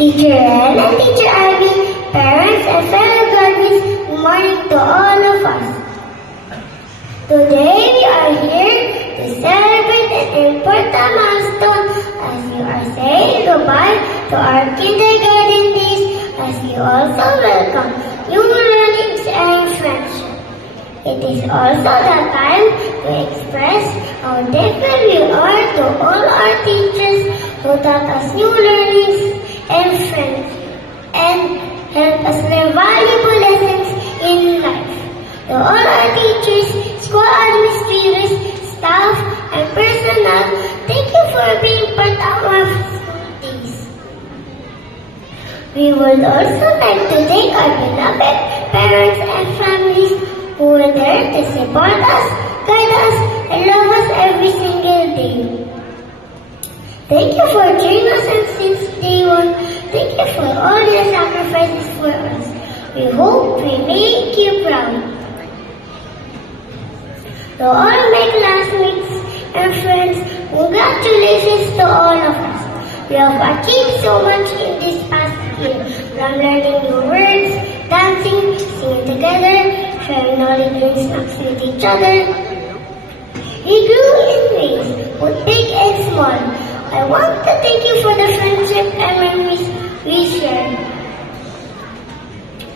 Teacher Ren and Teacher Abby, parents and fellow graduates, good morning to all of us. Today we are here to celebrate an important milestone as you are saying goodbye to our kindergarten days, as you also welcome new learnings and friendship. It is also the time to express how thankful we are to all our teachers who taught us new learnings and friends and help us learn valuable lessons in life. To all our teachers, school administrators, staff, and personnel, thank you for being part of our school days. We would also like to thank our beloved parents and families who were there to support us, guide us, and love us every single day. Thank you for joining us since day one. Thank you for all your sacrifices for us. We hope we make you proud. To all my classmates and friends, congratulations to all of us. We have achieved so much in this past year, from learning new words, dancing, singing together, sharing knowledge and snacks with each other. We grew in ways, both big and small. I want to thank you for the friendship and memories we shared.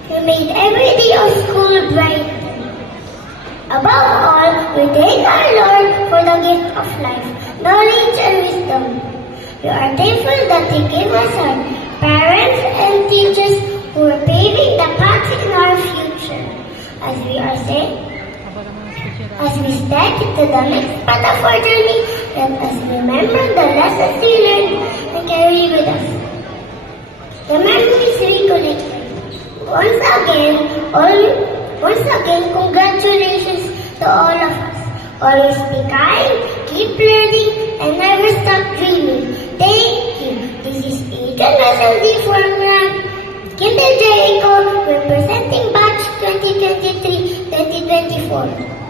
You made every day of school bright. Above all, we thank our Lord for the gift of life, knowledge and wisdom. We are thankful that He gave us our parents and teachers who are paving the path in our future. As we step into the next part of our journey, let us remember the lessons we learned and carry with us. The memories we collected. Once again, congratulations to all of us. Always be kind, keep learning, and never stop dreaming. Thank you. This is Ethan Wesley from Kinder Jericho, representing batch 2023-2024.